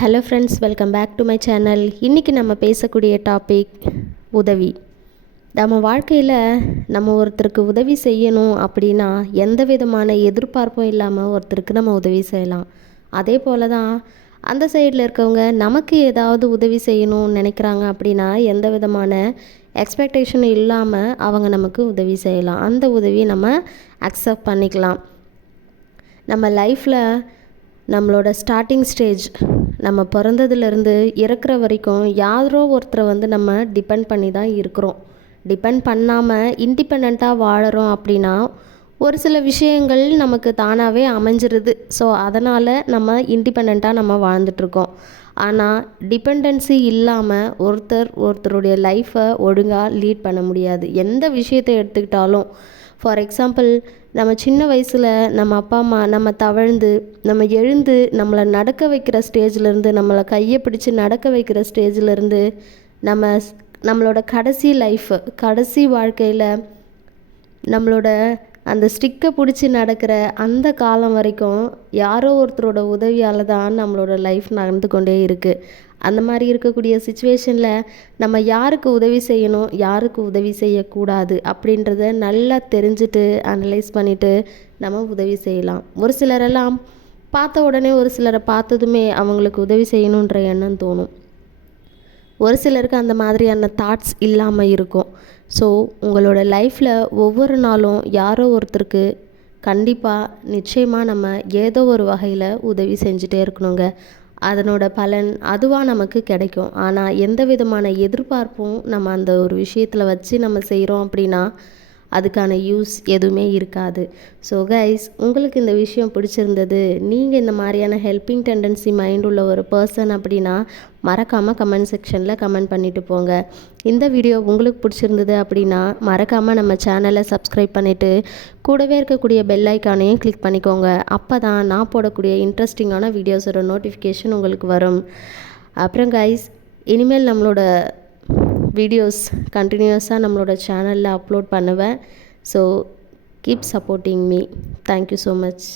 Hello friends, welcome back to my channel. இன்றைக்கி நம்ம பேசக்கூடிய டாபிக் உதவி. நம்ம வாழ்க்கையில் நம்ம ஒருத்தருக்கு உதவி செய்யணும் அப்படின்னா எந்த விதமான எதிர்பார்ப்பும் இல்லாமல் ஒருத்தருக்கு நம்ம உதவி செய்யலாம். அதே போல் தான் அந்த சைடில் இருக்கவங்க நமக்கு ஏதாவது உதவி செய்யணும்னு நினைக்கிறாங்க அப்படின்னா எந்த விதமான எக்ஸ்பெக்டேஷனும் இல்லாமல் அவங்க நமக்கு உதவி செய்யலாம். அந்த உதவியை நம்ம அக்செப்ட் பண்ணிக்கலாம். நம்ம லைஃப்பில் நம்மளோட ஸ்டார்டிங் ஸ்டேஜ், நம்ம பிறந்ததுலேருந்து இறக்குற வரைக்கும் யாரோ ஒருத்தரை நம்ம டிபெண்ட் பண்ணி தான் இருக்கிறோம். டிபெண்ட் பண்ணாமல் இண்டிபெண்ட்டாக வாழறோம் அப்படின்னா ஒரு சில விஷயங்கள் நமக்கு தானாகவே அமைஞ்சிருது. ஸோ அதனால் நம்ம இண்டிபெண்ட்டாக நம்ம வாழ்ந்துட்டுருக்கோம். ஆனால் டிபெண்டன்சி இல்லாமல் ஒருத்தருடைய லைஃப்பை ஒழுங்காக லீட் பண்ண முடியாது. எந்த விஷயத்தை எடுத்துக்கிட்டாலும், ஃபார் எக்ஸாம்பிள், நம்ம சின்ன வயசில் நம்ம அப்பா அம்மா நம்ம தவழ்ந்து நம்ம எழுந்து நம்மளை நடக்க வைக்கிற ஸ்டேஜ்லேருந்து, நம்மளை கையை பிடிச்சி நடக்க வைக்கிற ஸ்டேஜ்லேருந்து, நம்மளோட கடைசி லைஃப், கடைசி வாழ்க்கையில் நம்மளோட அந்த ஸ்டிக்கை பிடிச்சி நடக்கிற அந்த காலம் வரைக்கும் யாரோ ஒருத்தரோட உதவியால் தான் நம்மளோட லைஃப் நடந்து கொண்டே இருக்குது. அந்த மாதிரி இருக்கக்கூடிய சுச்சுவேஷனில் நம்ம யாருக்கு உதவி செய்யணும், யாருக்கு உதவி செய்யக்கூடாது அப்படின்றத நல்லா தெரிஞ்சுட்டு அனலைஸ் பண்ணிவிட்டு நம்ம உதவி செய்யலாம். ஒரு சிலரெல்லாம் பார்த்த உடனே ஒரு சிலரை பார்த்ததுமே அவங்களுக்கு உதவி செய்யணுன்ற எண்ணம் தோணும். ஒரு சிலருக்கு அந்த மாதிரியான தாட்ஸ் இல்லாமல் இருக்கும். ஸோ உங்களோட லைஃப்பில் ஒவ்வொரு நாளும் யாரோ ஒருத்தருக்கு கண்டிப்பாக நிச்சயமாக நம்ம ஏதோ ஒரு வகையில் உதவி செஞ்சுட்டே இருக்கணுங்க. அதனோட பலன் அதுவாக நமக்கு கிடைக்கும். ஆனால் எந்த விதமான எதிர்பார்ப்பும் நம்ம அந்த ஒரு விஷயத்தில் வச்சு நம்ம செய்கிறோம் அப்படின்னா அதுக்கான யூஸ் எதுவுமே இருக்காது. ஸோ கைஸ், உங்களுக்கு இந்த விஷயம் பிடிச்சிருந்தது, நீங்கள் இந்த மாதிரியான ஹெல்பிங் டெண்டன்சி மைண்ட் உள்ள ஒரு பர்சன் அப்படின்னா மறக்காமல் கமெண்ட் செக்ஷனில் கமெண்ட் பண்ணிவிட்டு போங்க. இந்த வீடியோ உங்களுக்கு பிடிச்சிருந்தது அப்படின்னா மறக்காமல் நம்ம சேனலை சப்ஸ்கிரைப் பண்ணிவிட்டு கூடவே இருக்கக்கூடிய பெல் ஐக்கானையும் கிளிக் பண்ணிக்கோங்க. அப்போ தான் நான் போடக்கூடிய இன்ட்ரெஸ்டிங்கான வீடியோஸோட நோட்டிஃபிகேஷன் உங்களுக்கு வரும். அப்புறம் கைஸ், இனிமேல் நம்மளோட வீடியோஸ் கண்டினியூஸாக நம்மளோட சேனலில் அப்லோட் பண்ணுவேன். So keep supporting me. Thank you so much.